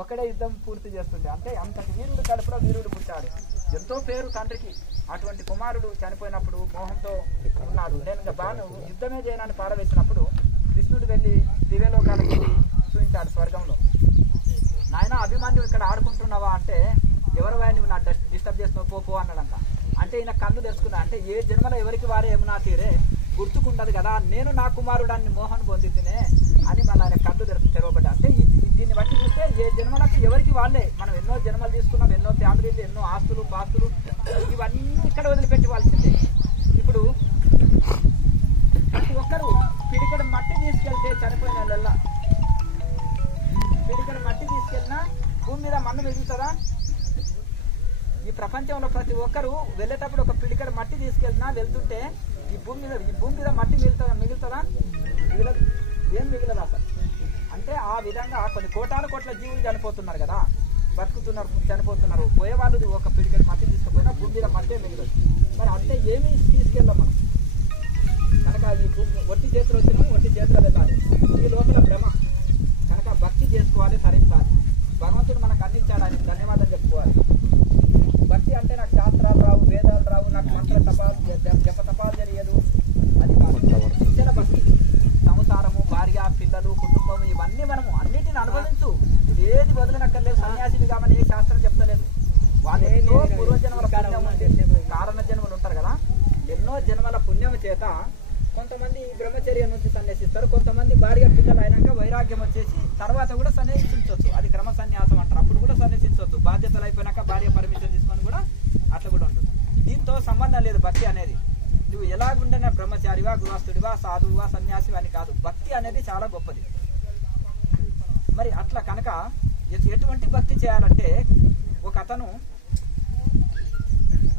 ఒకడే యుద్ధం పూర్తి చేస్తుండే. అంటే అంతటి వీరుడు కడుపులో వీరుడు పుట్టాడు. ఎంతో పేరు తండ్రికి. అటువంటి కుమారుడు చనిపోయినప్పుడు మోహంతో ఉన్నాడు. నేను ఇంకా బాను యుద్ధమే చేయడానికి పారవేసినప్పుడు కృష్ణుడు వెళ్ళి దివ్యలోకాలకు వెళ్ళి చూపించాడు స్వర్గంలో. నాయన అభిమాన్యుడు ఇక్కడ ఆడుకుంటున్నావా అంటే, ఎవరు నువ్వు నా డిస్టర్బ్ చేస్తున్నావు పో అన్నాడంట. అంటే ఈయన కన్ను తెరుచుకున్నా. అంటే ఏ జన్మలో ఎవరికి వారే యమునా తీరే గుర్తుకుంటది కదా, నేను నా కుమారుడాన్ని మోహన్ పొందితేనే అని మళ్ళీ ఆయన కళ్ళు తెరవబడ్డా. అంటే దీన్ని బట్టి చూస్తే ఏ జన్మలకు ఎవరికి వాళ్ళే. మనం ఎన్నో జన్మలు తీసుకున్నాం, ఎన్నో ఫ్యామిలీలు, ఎన్నో ఆస్తులు పాస్తులు ఇవన్నీ ఇక్కడ వదిలిపెట్టి వాళ్ళసిందే. ఇప్పుడు ప్రతి ఒక్కరు పిడికడ మట్టి తీసుకెళ్తే చనిపోయిన వాళ్ళ పిడికడ మట్టి తీసుకెళ్ళినా భూమి మీద మన్ను మిగులుతుందా? ఈ ప్రపంచంలో ప్రతి ఒక్కరు వెళ్ళేటప్పుడు ఒక పిడికడ మట్టి తీసుకెళ్తున్నా వెళ్తుంటే ఈ భూమి మీద మట్టి మిగులుతుందా? మిగలదు. ఏం మిగలదు అసలు. అంటే ఆ విధంగా కొన్ని కోటాను కోట్ల జీవులు చనిపోతున్నారు కదా, బతుకుతున్నారు, చనిపోతున్నారు. పోయే వాళ్ళు ఒక పిడికడ మట్టి తీసుకుపోయినా భూమి మీద మట్టే మిగలదు. మరి అంతే ఏమీ తీసుకెళ్ళాం మనం. కనుక ఈ భూమి ఒట్టి చేతులు వచ్చినాము, ఒట్టి చేతిలో వెళ్ళాలి. ఈ లోపల భ్రమ. కనుక భక్తి చేసుకోవాలి, తరించాలి. భగవంతుడు మనకు అందించాడు, ఆయన ధన్యవాదాలు చెప్పుకోవాలి. భక్తి అంటే నాకు శాస్త్రాలు రావు, వేదాలు రావు, నాకు మంత్ర జప తపాలు తెలియదు, అది కాదు. నిశ్చల భక్తి. సంసారము, భార్య, పిల్లలు, కుటుంబం ఇవన్నీ మనము అన్నిటిని అనుభవించు. ఇది ఏది వదిలినక్కర్లేదు. సన్యాసిని కామని ఏ శాస్త్రం చెప్తలేదు. వాళ్ళు ఎన్నో పూర్వజన్మల పుణ్యం, కారణ జన్మలు ఉంటారు కదా, ఎన్నో జన్మల పుణ్యం చేత కొంతమంది బ్రహ్మచర్య నుంచి సన్యాసిస్తారు, కొంతమంది భార్య పిల్లలు అయినాక వైరాగ్యం వచ్చేసి తర్వాత కూడా సన్యాసించవచ్చు. అది క్రమ సన్యాసం అంటారు. అప్పుడు కూడా సన్యాసించవచ్చు. బాధ్యతలు అయిపోయినాక భార్య పర్మిషన్ తీసుకొని కూడా అట్లా కూడా ఉంటుంది. దీంతో సంబంధం లేదు భక్తి అనేది. నువ్వు ఎలాగుండేనా బ్రహ్మచారివా, గృహస్థుడివా, సాధువువా, సన్యాసివా అని కాదు. భక్తి అనేది చాలా గొప్పది. మరి అట్లా కనుక ఎటువంటి భక్తి చేయాలంటే, ఒక అతను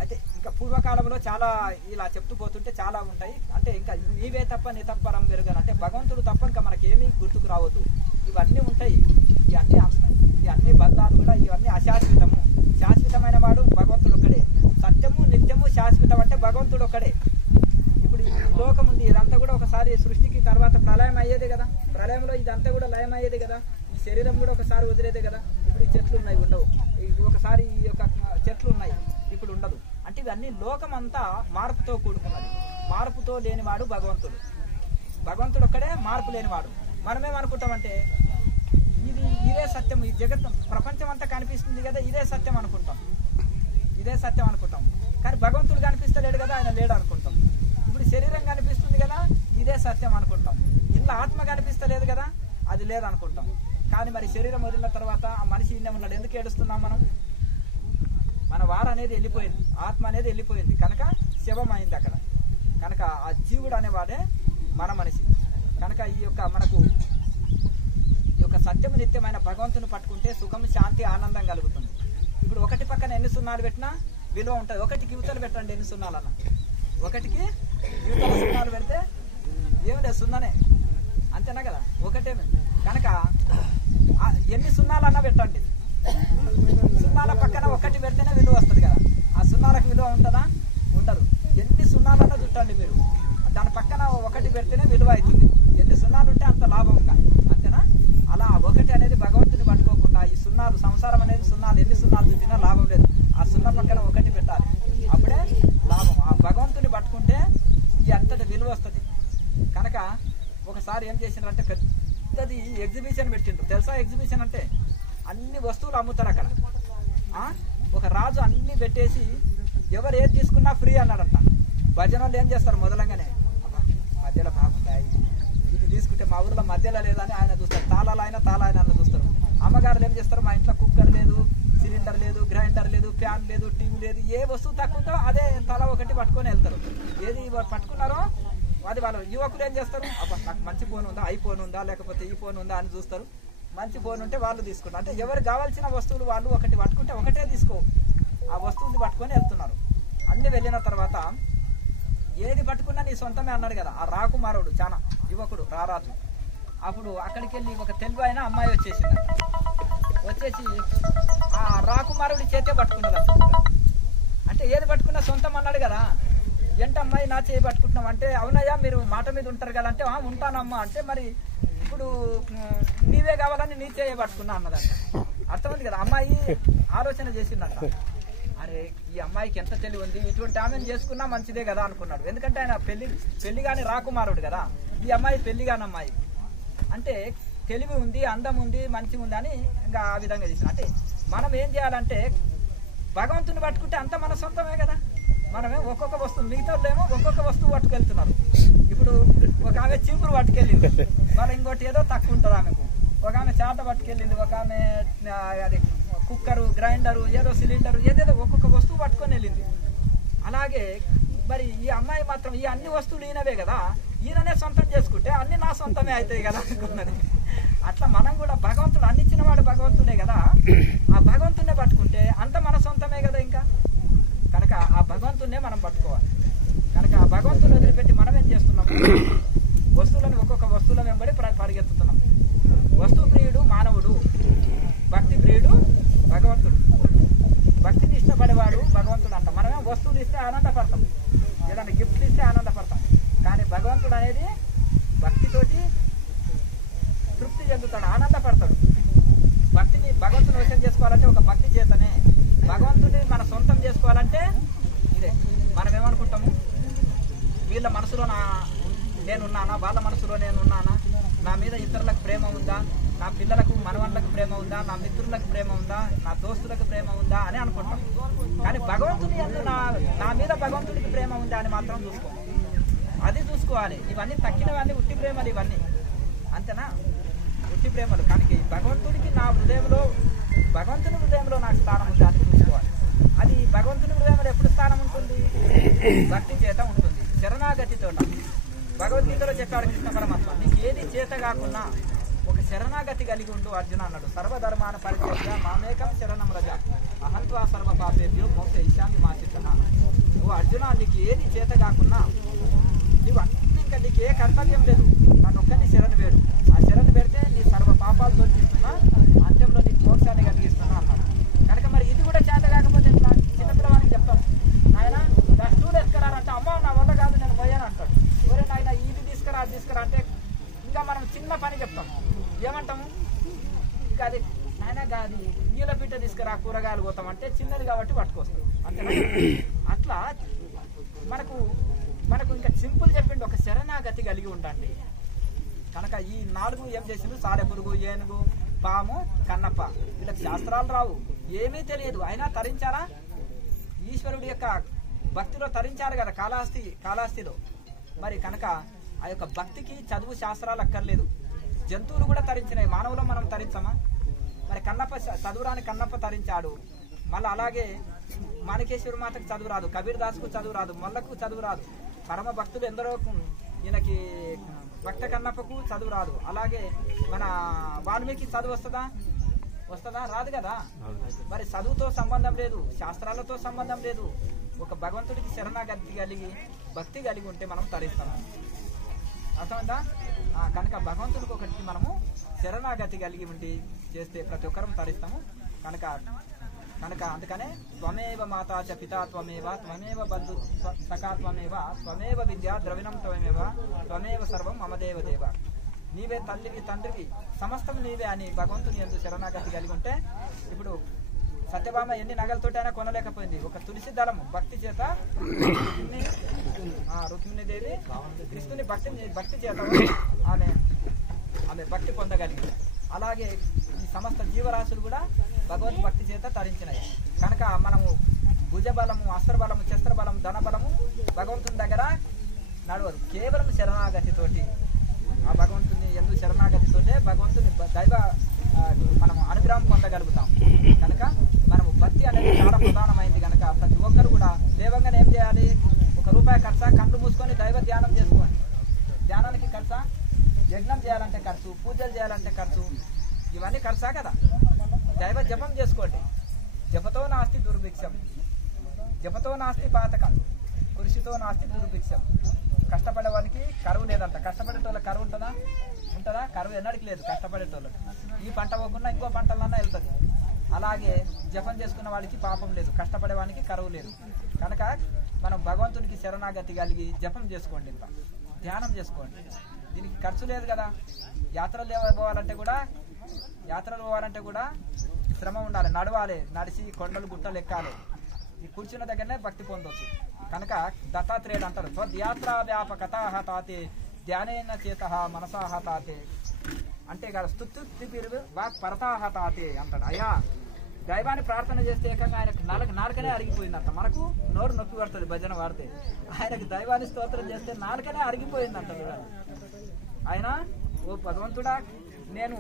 అయితే ఇంకా పూర్వకాలంలో చాలా ఇలా చెప్తూ పోతుంటే చాలా ఉంటాయి. అంటే ఇంకా నీవే తప్ప నీ తప్పరం పెరుగను, అంటే భగవంతుడు తప్ప ఇంకా మనకేమీ గుర్తుకు రావద్దు. ఇవన్నీ ఉంటాయి. ఇవన్నీ బంధాలు కూడా ఇవన్నీ అశాశ్వతము. శాశ్వతమైన వాడు భగవంతుడు ఒక్కడే. సత్యము నిత్యము శాశ్వతం అంటే భగవంతుడు ఒక్కడే. ఇప్పుడు ఈ లోకం ఉంది, ఇదంతా కూడా ఒకసారి సృష్టికి తర్వాత ప్రళయం అయ్యేదే కదా. ప్రళయంలో ఇదంతా కూడా లయం అయ్యేది కదా. ఈ శరీరం కూడా ఒకసారి వదిలేదే కదా. ఇప్పుడు ఈ చెట్లు ఉన్నాయి, ఉండవు. ఒకసారి ఈ యొక్క చెట్లు ఉన్నాయి, ఇప్పుడు ఉండదు. అంటే ఇవన్నీ లోకం అంతా మార్పుతో కూడుకున్నది. మార్పుతో లేనివాడు భగవంతుడు. భగవంతుడు ఒక్కడే, మార్పు లేనివాడు. మనమేమనుకుంటామంటే ఇదే సత్యం, ఈ జగత్ ప్రపంచం అంతా కనిపిస్తుంది కదా, ఇదే సత్యం అనుకుంటాం. కానీ భగవంతుడు కనిపిస్తలేడు కదా, ఆయన లేడు అనుకుంటాం. ఇప్పుడు శరీరం కనిపిస్తుంది కదా, ఇదే సత్యం అనుకుంటాం. ఇంట్లో ఆత్మ కనిపిస్తలేదు కదా, అది లేదనుకుంటాం. కానీ మరి శరీరం వదిలిన తర్వాత ఆ మనిషి ఇన్నే ఉన్నాడు, ఎందుకు ఏడుస్తున్నాం మనం? మన వారు అనేది వెళ్ళిపోయింది, ఆత్మ అనేది వెళ్ళిపోయింది, కనుక శవం అయింది అక్కడ. కనుక ఆ జీవుడు అనేవాడే మన మనిషి. కనుక ఈ యొక్క మనకు ఈ యొక్క సత్యము నిత్యమైన భగవంతుని పట్టుకుంటే సుఖం, శాంతి, ఆనందం కలుగుతుంది. ఇప్పుడు ఒకటి పక్కన ఎన్ని సున్నాలు పెట్టినా విలువ ఉంటుంది. ఒకటికి యువతలు పెట్టండి ఎన్ని సున్నాలన్నా, ఒకటికి యువతల సున్నాలు పెడితే ఏమి లేదు, సున్నానే, అంతేనా కదా, ఒకటేమే. కనుక ఎన్ని సున్నాలన్నా పెట్టండి, సున్నాల పక్కన ఒకటి పెడితేనే విలువ వస్తుంది కదా. ఆ సున్నాలకు విలువ ఉంటుందా? ఉండదు. ఎన్ని సున్నాలన్నా చుట్టండి మీరు, దాని పక్కన ఒకటి పెడితేనే విలువ అవుతుంది. ఎన్ని సున్నాలు ఉంటే అంత లాభంగా, అంతేనా? అలా ఒకటి అనేది భగవంతుని పట్టుకోకుండా ఈ సున్నాలు, సంసారం అనేది సున్నాలు, ఎన్ని సున్నాలు చుట్టినా లాభం లేదు. ఆ సున్నా పక్కన ఒకటి పెట్టాలి, అప్పుడే లాభం. ఆ భగవంతుని పట్టుకుంటే ఈ అంతటి విలువ వస్తుంది. కనుక ఒకసారి ఏం చేసినారంటే పెద్దది ఎగ్జిబిషన్ పెట్టిండ్రు. తెలుసా ఎగ్జిబిషన్ అంటే? అన్ని వస్తువులు అమ్ముతారు అక్కడ. ఒక రాజు అన్ని పెట్టేసి ఎవరు ఏది తీసుకున్నా ఫ్రీ అన్నాడంట. భజన వాళ్ళు ఏం చేస్తారు, మొదలంగానే మధ్యలో బాగుంటాయి, ఇది తీసుకుంటే మా ఊర్లో మధ్యలో లేదని ఆయన చూస్తారు. తాళాయన చూస్తారు. అమ్మగారులు ఏం చేస్తారు, మా ఇంట్లో కుక్కర్ లేదు, సిలిండర్ లేదు, గ్రైండర్ లేదు, ఫ్యాన్ లేదు, టీవీ లేదు, ఏ వస్తువు తక్కువతో అదే తల ఒకటి పట్టుకొని వెళ్తారు. ఏది పట్టుకున్నారో అది వాళ్ళు. యువకులు ఏం చేస్తారు, అబ్బా నాకు మంచి ఫోన్ ఉందా, ఐఫోన్ ఉందా, లేకపోతే ఈ ఫోన్ ఉందా అని చూస్తారు. మంచి ఫోన్ ఉంటే వాళ్ళు తీసుకుంటారు. అంటే ఎవరు కావాల్సిన వస్తువులు వాళ్ళు ఒకటి పట్టుకుంటే ఒకటే తీసుకో, ఆ వస్తువుని పట్టుకొని వెళ్తున్నారు. అన్ని వెళ్ళిన తర్వాత ఏది పట్టుకున్నా నీ సొంతమే అన్నాడు కదా ఆ రాకుమారుడు, చాలా యువకుడు, రారాజు. అప్పుడు అక్కడికి వెళ్ళి ఒక తెలుగు అయిన అమ్మాయి వచ్చేసింది. వచ్చేసి ఆ రాకుమారుడి చేతే పట్టుకున్నది. అంటే ఏది పట్టుకున్నా సొంతం అన్నాడు కదా. ఏంటమ్మాయి నా చేయి పట్టుకుంటున్నాం అంటే, అవునయ్యా మీరు మాట మీద ఉంటారు కదా అంటే, ఉంటానమ్మా అంటే, మరి ఇప్పుడు నీవే కావాలని నీ చేయబట్టుకున్నా అన్నదంట. అర్థమైంది కదా. అమ్మాయి ఆలోచన చేసిందంట, అరే ఈ అమ్మాయికి ఎంత తెలివి ఉంది, ఇటువంటి ఆమెను చేసుకున్నా మంచిదే కదా అనుకున్నాడు. ఎందుకంటే ఆయన పెళ్లి కాని రాకుమారుడు కదా, ఈ అమ్మాయి పెళ్లి కాని అమ్మాయి అంటే తెలివి ఉంది, అందం ఉంది, మంచిగా ఉంది అని ఇంకా ఆ విధంగా చేసిన. అంటే మనం ఏం చేయాలంటే భగవంతుని పట్టుకుంటే అంత మన సొంతమే కదా. మనమే ఒక్కొక్క వస్తువు, మిగతా ఏమో ఒక్కొక్క వస్తువు పట్టుకెళ్తున్నారు. ఇప్పుడు ఒక ఆమె చీపురు పట్టుకెళ్ళింది, వాళ్ళ ఇంకోటి ఏదో తక్కువ ఉంటుంది ఆమెకు. ఒక ఆమె చాట పట్టుకెళ్ళింది, ఒక ఆమె అది కుక్కరు, గ్రైండరు, ఏదో సిలిండరు, ఏదేదో ఒక్కొక్క వస్తువు పట్టుకొని వెళ్ళింది. అలాగే మరి ఈ అమ్మాయి మాత్రం ఈ అన్ని వస్తువులు ఈయనవే కదా, ఈయననే సొంతం చేసుకుంటే అన్ని నా సొంతమే అవుతాయి కదా అనుకున్నది. అట్లా మనం కూడా భగవంతుడు అన్ని ఇచ్చినవాడు భగవంతుడే కదా, ఆ భగవంతునే పట్టుకుంటే అంత మన సొంతమే కదా. ఇంకా కనుక ఆ భగవంతునే మనం పట్టుకోవాలి. కనుక ఆ భగవంతుని వదిలిపెట్టి మనం ఏం చేస్తున్నాము, వస్తువులను ఒక్కొక్క వస్తువుల వెంబడి పరిగెత్తుతున్నాం. వస్తు ప్రియుడు మానవుడు, భక్తి ప్రియుడు భగవంతుడు. భక్తిని ఇష్టపడేవాడు భగవంతుడు అంట. మనమే వస్తువులు ఇస్తే ఆనందపడతాం, ఏదైనా గిఫ్ట్లు ఇస్తే ఆనందపడతాం, కానీ భగవంతుడు అనేది భక్తితోటి తృప్తి చెందుతాడు, ఆనందపడతాడు. భక్తిని భగవంతుని వశం చేసుకోవాలంటే ఒక భక్తి చేతనే. భగవంతుని మన సొంతం చేసుకోవాలంటే ఇదే. మనం ఏమనుకుంటాము, వీళ్ళ మనసులో నేనున్నానా, వాళ్ళ మనసులో నేనున్నానా, నా మీద ఇతరులకు ప్రేమ ఉందా, నా పిల్లలకు మనవళ్ళకు ప్రేమ ఉందా, నా మిత్రులకు ప్రేమ ఉందా, నా దోస్తులకు ప్రేమ ఉందా అని అనుకుంటాం. కానీ భగవంతుని నా మీద భగవంతుడికి ప్రేమ ఉందా అని మాత్రం చూసుకోవాలి. అది చూసుకోవాలి. ఇవన్నీ తక్కినవన్నీ ఉట్టి ప్రేమలు, ఇవన్నీ అంతేనా, ఉట్టి ప్రేమలు. కానీ భగవంతుడికి నా హృదయంలో, భగవంతుని హృదయంలో నాకు స్థానం ఉందా అని చూసుకోవాలి. అది భగవంతుని హృదయంలో ఎప్పుడు స్థానం ఉంటుంది, భక్తి చేత ఉంటుంది, శరణాగతితో. భగవద్గీతలో చెప్పాడు కృష్ణ పరమాత్మ, నీకు ఏది చేత కాకుండా ఒక శరణాగతి కలిగి ఉండు అర్జున అన్నాడు. సర్వధర్మాన పరిత్యజ్య మామేకం శరణం రజ అహంత్వా సర్వ పాపేభ్యో మోక్ష ఇష్యామి మాచిత్తన. నువ్వు అర్జున, నీకు ఏది చేత కాకుండా, నువ్వు అన్ని ఇంకా నీకు ఏ కర్తవ్యం లేదు, నన్ను ఒక్కరిని శరణు వేడు. ఆ శరణు పెడితే నీ సర్వ పాపాలు తొలగిస్తున్నా, అంత్యంలో నీకు మోక్షాన్ని కలిగిస్తున్నా అన్నాడు. కనుక మరి ఇది కూడా చేత కాకపోతే చిన్నపిల్లవానికి చెప్తాం, నాయన నా స్టూల్ ఎత్తుకురారంటే అమ్మ నా వల్ల కాదు నేను పోయాను అంటాడు. ఎవరే నాయన ఇది తీసుకురా అది తీసుకురా అంటే ఇంకా మనం చిన్న పని చెప్తాం, ఏమంటాము, ఇంకా అది నాయన అది నీళ్ళ పీట తీసుకురా కూరగాయలు పోతామంటే చిన్నది కాబట్టి పట్టుకొస్తాం అంతేనా. అట్లా మనకు ఇంకా సింపుల్ చెప్పిండు, ఒక శరణాగతి కలిగి ఉండండి. కనుక ఈ 4 ఏం చేసిండు, సారెపురుగు, ఏనుగు, పాము, కన్నప్ప, వీళ్ళకి శాస్త్రాలు రావు, ఏమీ తెలియదు, అయినా తరించారా, ఈశ్వరుడి యొక్క భక్తిలో తరించారు కదా కాళహస్తిలో. మరి కనుక ఆ యొక్క భక్తికి చదువు శాస్త్రాలు అక్కర్లేదు. జంతువులు కూడా తరించినాయి, మానవులు మనం తరించమా? మరి కన్నప్ప చదువురాని కన్నప్ప తరించాడు. మళ్ళీ అలాగే మాణికేశ్వరి మాతకు చదువు రాదు, కబీర్ దాస్కు చదువు రాదు, మొల్లకు చదువు రాదు, పరమ భక్తులు ఎందరో, ఈయనకి భక్త కన్నప్పకు చదువు రాదు. అలాగే మన వాల్మీకి చదువు వస్తుందా? రాదు కదా. మరి చదువుతో సంబంధం లేదు, శాస్త్రాలతో సంబంధం లేదు. ఒక భగవంతుడికి శరణాగతి కలిగి భక్తి కలిగి ఉంటే మనం తరిస్తాము. అర్థమైందా? కనుక భగవంతుడికి ఒకటికి మనము శరణాగతి కలిగి ఉండి చేస్తే ప్రతి ఒక్కరం తరిస్తాము. కనుక అందుకనే త్వమేవ మాతా చ పితా త్వమేవ త్వమేవ బంధు సఖా త్వమేవ త్వమేవ విద్యా ద్రవిణం త్వమేవ త్వమేవ సర్వం మమ దేవ దేవ. నీవే తల్లివి తండ్రివి సమస్తం నీవే అని భగవంతుని యందు శరణాగతి కలిగి ఉంటే, ఇప్పుడు సత్యభామ ఎన్ని నగలతోటైనా కొనలేకపోయింది, ఒక తులసి దళము భక్తి చేత రుక్మిణీదేవి కృష్ణుని భక్తి చేత ఆమె భక్తి పొందగలిగింది. అలాగే ఈ సమస్త జీవరాశులు కూడా భగవద్ భక్తి చేత తరించినాయి. కనుక మనము భుజబలము, అస్త్రబలము, శస్త్రబలము, ధనబలము భగవంతుని దగ్గర నడవదు. కేవలం శరణాగతితోటి, ఆ భగవంతుని ఎందుకు శరణాగతితోటే భగవంతుని దైవ మనము అనుగ్రహం పొందగలుగుతాం. కనుక మనము భక్తి అనేది చాలా ప్రధానమైంది. కనుక ప్రతి ఒక్కరు కూడా దేవంగానే ఏం చేయాలి, ₹1 ఖర్చా, కళ్ళు మూసుకొని దైవ ధ్యానం చేసుకోండి. ధ్యానానికి ఖర్చా, యజ్ఞం చేయాలంటే ఖర్చు, పూజలు చేయాలంటే ఖర్చు, ఇవన్నీ ఖర్చా కదా. దైవ జపం చేసుకోండి. జపతో నాస్తి దుర్భిక్షం, జపతో నాస్తి పాతకం, కృషితో నాస్తి దుర్భిక్షం. కష్టపడేవానికి కరువు లేదంట. కష్టపడేటోళ్ళ కరువు ఉంటుందా? కరువు ఎన్నడికి లేదు కష్టపడేటోళ్ళకి. ఈ పంట పోకుండా ఇంకో పంటలన్నా వెళ్తుంది. అలాగే జపం చేసుకున్న వాడికి పాపం లేదు, కష్టపడేవానికి కరువు లేదు. కనుక మనం భగవంతునికి శరణాగతి కలిగి జపం చేసుకోండి, ఇంత ధ్యానం చేసుకోండి. దీనికి ఖర్చు లేదు కదా. యాత్రలు పోవాలంటే కూడా శ్రమ ఉండాలి, నడవాలి, నడిచి కొండలు గుట్టలు ఎక్కాలి. ఈ కూర్చున్న దగ్గరనే భక్తి పొందవచ్చు. కనుక దత్తాత్రేయుడు అంటారు, త్వద్యాత్రా వ్యాపకత తాతే ధ్యానేన చేత మనసాహ తాతే అంటే స్తుత్తి పిరుగు వాక్ పరతాహ తాతే అంటాడు. అయ్యా దైవాన్ని ప్రార్థన చేస్తే ఏకంగా ఆయనకు నాలుకనే అరిగిపోయిందంట. మనకు నోరు నొప్పి పడుతుంది భజన వాడితే, ఆయనకు దైవాన్ని స్తోత్రం చేస్తే నాలుకనే అరిగిపోయిందంట. ఆయన ఓ భగవంతుడా, నేను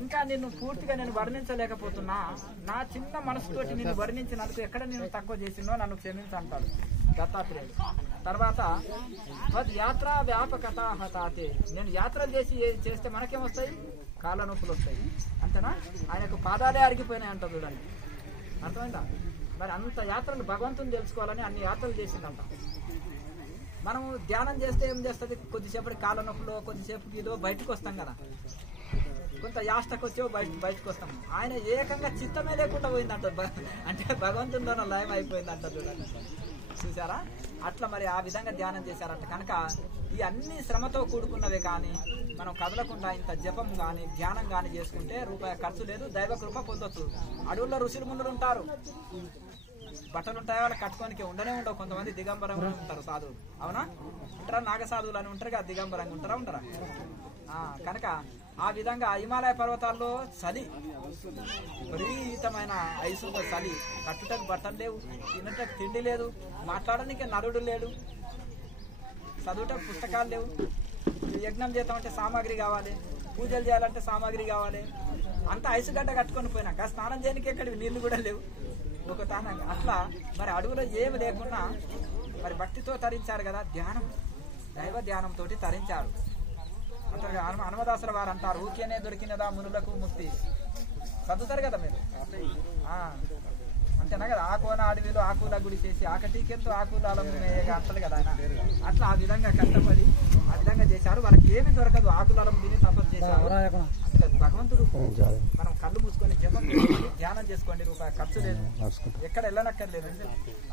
ఇంకా నిన్ను పూర్తిగా నేను వర్ణించలేకపోతున్నా, నా చిన్న మనసుతోటి నిన్ను వర్ణించినందుకు ఎక్కడ నేను తక్కువ చేసినో నన్ను క్షమించు అంటాడు దత్తాత్రేయుడు. తర్వాత యాత్రా వ్యాపకత హతాతే, నేను యాత్రలు చేస్తే మనకేమొస్తాయి? కాళ్ళ నొప్పులు వస్తాయి, అంతేనా? ఆయనకు పాదాలే అరిగిపోయినాయి అంట. చూడండి, అర్థమైందా? మరి అంత యాత్రలు భగవంతుని తెలుసుకోవాలని అన్ని యాత్రలు చేసిందంట. మనము ధ్యానం చేస్తే ఏం చేస్తుంది? కొద్దిసేపటి కాళ్ళ నొప్పులు, కొద్దిసేపుకి ఇదో బయటకు వస్తాం కదా, కొంత యాష్టకు వచ్చో బయటకు వస్తాం. ఆయన ఏకంగా చిత్తమే లేకుండా పోయిందంట, అంటే భగవంతునిలో లయం అయిపోయిందంట. చూడండి, చూసారా? అట్లా మరి ఆ విధంగా ధ్యానం చేశారంట. కనుక ఈ అన్ని శ్రమతో కూడుకున్నవే, కానీ మనం కదలకుండా ఇంత జపం కానీ ధ్యానం కానీ చేసుకుంటే రూపాయి ఖర్చు లేదు, దైవ కృప పొందొచ్చు. అడవుల్లో ఋషులు ముందు ఉంటారు, బట్టలు ఉంటాయి వాళ్ళకి కట్టుకోనికి, ఉండనే ఉండవు. కొంతమంది దిగంబరంగా ఉంటారు సాధువులు, అవునా? ఉంటారా? నాగ సాధువులు అని ఉంటారు కదా, దిగంబరంగా ఉంటారా? కనుక ఆ విధంగా హిమాలయ పర్వతాల్లో చలి, విపరీతమైన ఐసుతో చలి, కట్టుటకు బట్టలు లేవు, తినటకు తిండి లేదు, మాట్లాడడానికి నరుడు లేడు, చదువుటకు పుస్తకాలు లేవు, యజ్ఞం చేద్దామంటే సామాగ్రి కావాలి, పూజలు చేయాలంటే సామాగ్రి కావాలి. అంత ఐసుగడ్డ కట్టుకొని పోయినాక స్నానం చేయడానికి ఎక్కడ నీళ్లు కూడా లేవు ఒక తానంగా. అట్లా మరి అడవులో ఏమి లేకున్నా మరి భక్తితో తరించారు కదా, ధ్యానం, దైవ ధ్యానంతో తరించారు. అంటారు హనుమదాసుల వారు అంటారు, ఊకేనే దొరికినదా మునులకు ముక్తి. చదువుతారు కదా మీరు, అంతేనా కదా? ఆకోన అడవిలో ఆకుల గుడి చేసి ఆకటీకెంతో ఆకులాగా అంటారు కదా ఆయన. అట్లా ఆ విధంగా కష్టపడి ఆ విధంగా చేశారు. వాళ్ళకి ఏమి దొరకదు, ఆకులాలం తిని తపస్సు చేశారు. భగవంతుడు మనం కళ్ళు మూసుకొని జపం చేసుకోండి, ధ్యానం చేసుకోండి, రూపాయి ఖర్చు లేదు, ఎక్కడ వెళ్ళనక్కర్లేదు.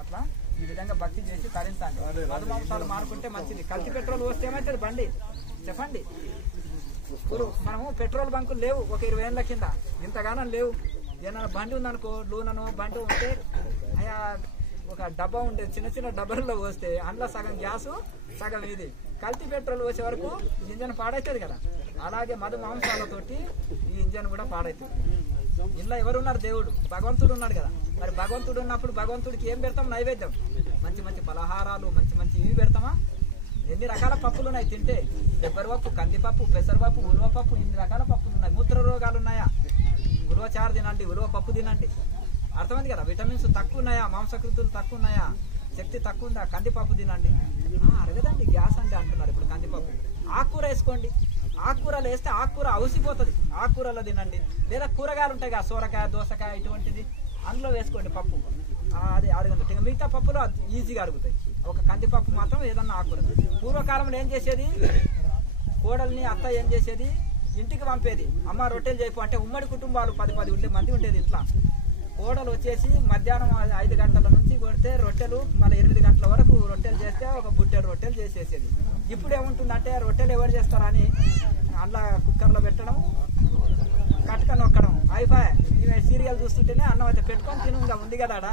అట్లా ఈ విధంగా భక్తి చేసి తరించండి. మధుమాంసాలు మానుకుంటే మంచిది. కల్తీ పెట్రోల్ వస్తే ఏమవుతుంది? బండి చెప్పండి. ఇప్పుడు మనము పెట్రోల్ బంకులు లేవు ఒక 20 ఏళ్ళ కింద, ఇంతగానం లేవు. ఏదైనా బండి ఉందనుకో, లూనను బండి ఉంటే అయా ఒక డబ్బా ఉండేది, చిన్న చిన్న డబ్బాల్లో పోస్తే అందులో సగం గ్యాసు సగం ఇది. కల్తీ పెట్రోల్ వచ్చే వరకు ఇంజన్ పాడవుతుంది కదా, అలాగే మధు మాంసాలతోటి ఈ ఇంజన్ కూడా పాడవుతుంది. ఇంట్లో ఎవరున్నారు? దేవుడు, భగవంతుడు ఉన్నాడు కదా. మరి భగవంతుడు ఉన్నప్పుడు భగవంతుడికి ఏం పెడతాం? నైవేద్యం, మంచి మంచి పలహారాలు, మంచి మంచి ఇవి పెడతామా? ఎన్ని రకాల పప్పులు ఉన్నాయి తింటే, కొబ్బరిపప్పు, కందిపప్పు, పెసరపప్పు, ఉలవపప్పు, ఇన్ని రకాల పప్పులు ఉన్నాయి. మూత్ర రోగాలు ఉన్నాయా? ఉలవచారు తినండి, ఉలవ పప్పు తినండి. అర్థమైంది కదా? విటమిన్స్ తక్కువ ఉన్నాయా? మాంసకృతులు తక్కువ ఉన్నాయా? శక్తి తక్కువ ఉందా? కందిపప్పు తినండి. అరగదండి, గ్యాస్ అండి అంటున్నారు ఇప్పుడు కందిపప్పు. ఆకుకూర వేసుకోండి, ఆకుకూరలు వేస్తే ఆకుకూర అవసిపోతుంది, ఆకుకూరలో తినండి. లేదా కూరగాయలు ఉంటాయి కదా, సోరకాయ, దోసకాయ, ఇటువంటిది అందులో వేసుకోండి పప్పు, అది అడగండి. ఇక మిగతా పప్పులు ఈజీగా అడుగుతాయి, ఒక కందిపప్పు మాత్రం ఏదన్నా ఆకుకూర. పూర్వకాలంలో ఏం చేసేది? కోడల్ని అత్త ఏం చేసేది? ఇంటికి పంపేది, అమ్మ రొట్టెలు చేయకు అంటే. ఉమ్మడి కుటుంబాలు 10 మంది ఉండేది ఇంట్లో. కోడలు వచ్చేసి మధ్యాహ్నం 5 గంటల నుంచి కొడితే రొట్టెలు మళ్ళీ 8 గంటల వరకు రొట్టెలు చేస్తే ఒక బుట్టెడు రొట్టెలు చేసేసేది. ఇప్పుడు ఏముంటుందంటే రొట్టెలు ఎవరు చేస్తారని అందులో కుక్కర్లో పెట్టడం, కట్టుక నొక్కడం, అయిపోయా. ఈమె సీరియల్ చూస్తుంటేనే అన్నం అయితే పెట్టుకొని తినుగా ఉంది కదా ఆడ.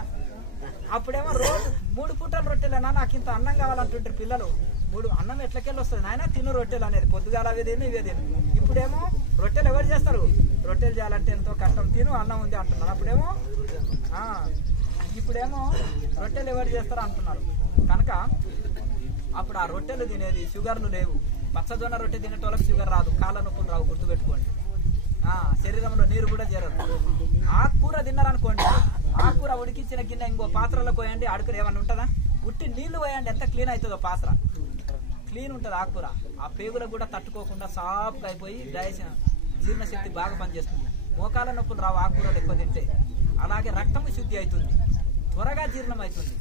అప్పుడేమో రోజు 3 పూటలు రొట్టెలేనా, నాకు ఇంత అన్నం కావాలంటుంటారు పిల్లలు. 3 అన్నం ఎట్లకెళ్ళి వస్తుంది నాయన, తిను రొట్టెలు అనేది. పొద్దుగాల అవే తిని ఇవే తిను. ఇప్పుడేమో రొట్టెలు ఎవరు చేస్తారు? రొట్టెలు చేయాలంటే ఎంతో కష్టం, తిను అన్నం ఉంది అంటున్నారు. ఇప్పుడేమో రొట్టెలు ఎవరు చేస్తారు అంటున్నారు. కనుక అప్పుడు ఆ రొట్టెలు తినేది, షుగర్లు లేవు. పచ్చజొన్న రొట్టె తినేటోళ్ళకి షుగర్ రాదు, కాళ్ళ నొప్పులు రావు, గుర్తుపెట్టుకోండి. శరీరంలో నీరు కూడా చేరదు. ఆకుకూర తిన్నారనుకోండి, ఆకుకూర ఉడికించిన గిన్నె ఇంకో పాత్రలో పోయండి, అడుగురు ఏమన్నా ఉంటుందా? ఉట్టి నీళ్లు పోయండి, ఎంత క్లీన్ అవుతుందో పాత్ర, క్లీన్ ఉంటుంది ఆకుకూర. ఆ పేగులకు కూడా తట్టుకోకుండా సాఫ్గా అయిపోయి డైజెషన్, జీర్ణశక్తి బాగా పనిచేస్తుంది. మోకాల నొప్పులు రావు ఆకుకూరలు ఎక్కువ తింటే. అలాగే రక్తం శుద్ధి అవుతుంది, త్వరగా జీర్ణం అవుతుంది.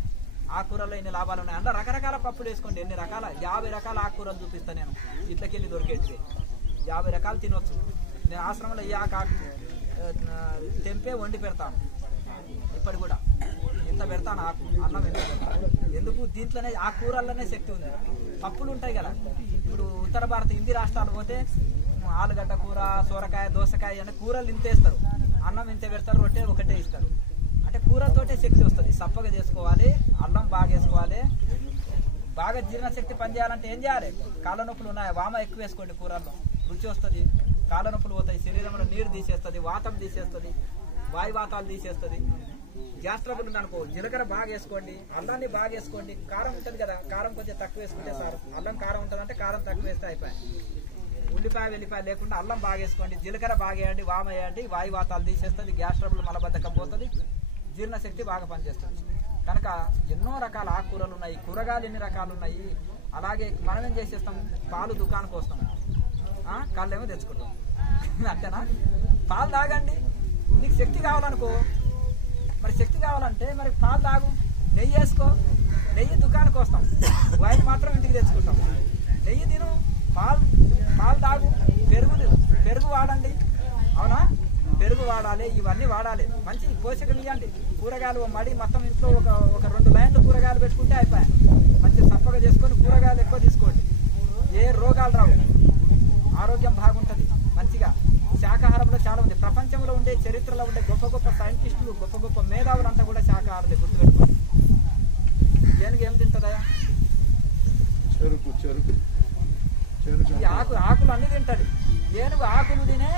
ఆకుకూరలో ఎన్ని లాభాలు ఉన్నాయి. అందులో రకరకాల పప్పులు వేసుకోండి, ఎన్ని రకాల 50 రకాల ఆకుకూరలు చూపిస్తాను నేను. ఇట్లకెళ్ళి దొరికేటివి 50 రకాలు తినొచ్చు. నేను ఆశ్రమంలో ఈ ఆకు తెంపే వండి పెడతాను. ఇప్పటి కూడా ఇంత ఎంత పెడతాను ఆకు అన్నం ఎంత పెడతాను ఎందుకు దీంట్లోనే ఆ కూరల్లోనే శక్తి ఉంది పప్పులు ఉంటాయి కదా ఇప్పుడు ఉత్తర భారత హిందీ రాష్ట్రాలు పోతే ఆలుగడ్డ కూర సోరకాయ దోసకాయ అనే కూరలు ఇంతేస్తారు అన్నం ఇంత పెడతారు రొట్టె ఒకటే ఇస్తారు అంటే కూరతోటే శక్తి వస్తుంది సప్పగా చేసుకోవాలి అన్నం బాగా వేసుకోవాలి బాగా జీర్ణశక్తి పనిచేయాలంటే ఏం చేయాలి కాళ్ళ నొప్పులు ఉన్నాయి వామ ఎక్కువ వేసుకోండి కూరల్లో రుచి వస్తుంది కాళ్ళ నొప్పులు పోతాయి శరీరంలో నీరు తీసేస్తుంది వాతం తీసేస్తుంది వాయువాతాలు తీసేస్తుంది గ్యాస్ ట్రబుల్ ఉందనుకో జీలకర్ర బాగా వేసుకోండి అల్లాన్ని బాగా వేసుకోండి కారం ఉంటుంది కదా కారం కొంచెం తక్కువ వేసుకుంటే సార్ అల్లం కారం ఉంటుంది అంటే కారం తక్కువ వేస్తే అయిపోయి ఉల్లిపాయ వెల్లిపాయ లేకుండా అల్లం బాగా వేసుకోండి జీలకర్ర బాగా వేయండి వామ వేయండి వాయువాతాలు తీసేస్తుంది గ్యాస్ ట్రబుల్ మలబద్ధకం పోతుంది జీర్ణశక్తి బాగా పనిచేస్తుంది కనుక ఎన్నో రకాల ఆకుకూరలు ఉన్నాయి కూరగాయలు ఎన్ని రకాలు ఉన్నాయి అలాగే మనం ఏం చేసేస్తాం పాలు దుకాణానికి వస్తాం కళ్ళేమో తెచ్చుకుంటాం అంతేనా పాలు తాగండి నీకు శక్తి కావాలనుకో మరి శక్తి కావాలంటే మరి పాలు తాగు నెయ్యి వేసుకో నెయ్యి దుకాణానికి వస్తాం వైన్ మాత్రం ఇంటికి తెచ్చుకుంటాం నెయ్యి తిను పాలు తాగు పెరుగు వాడండి అవునా పెరుగు వాడాలి ఇవన్నీ వాడాలి మంచి పోషకం ఇవ్వండి కూరగాయలు మడి మొత్తం ఇంట్లో ఒక 2 లైన్లు కూరగాయలు పెట్టుకుంటే అయిపోయాయి మంచి సప్పగా చేసుకొని కూరగాయలు ఎక్కువ తీసుకోండి ఏ రోగాలు రావు ఆరోగ్యం బాగుంటుంది మంచిగా శాకాహారంలో చాలా ఉంది ప్రపంచంలో ఉండే చరిత్రలో ఉండే గొప్ప గొప్ప సైంటిస్టులు గొప్ప గొప్ప మేధావులంతా కూడా శాకాహారులే గుర్తుపెట్టుకోండి దేనికి ఏం తింటుందా ఈ ఆకులు అన్ని తింటది ఏనుగు ఆకులు తినే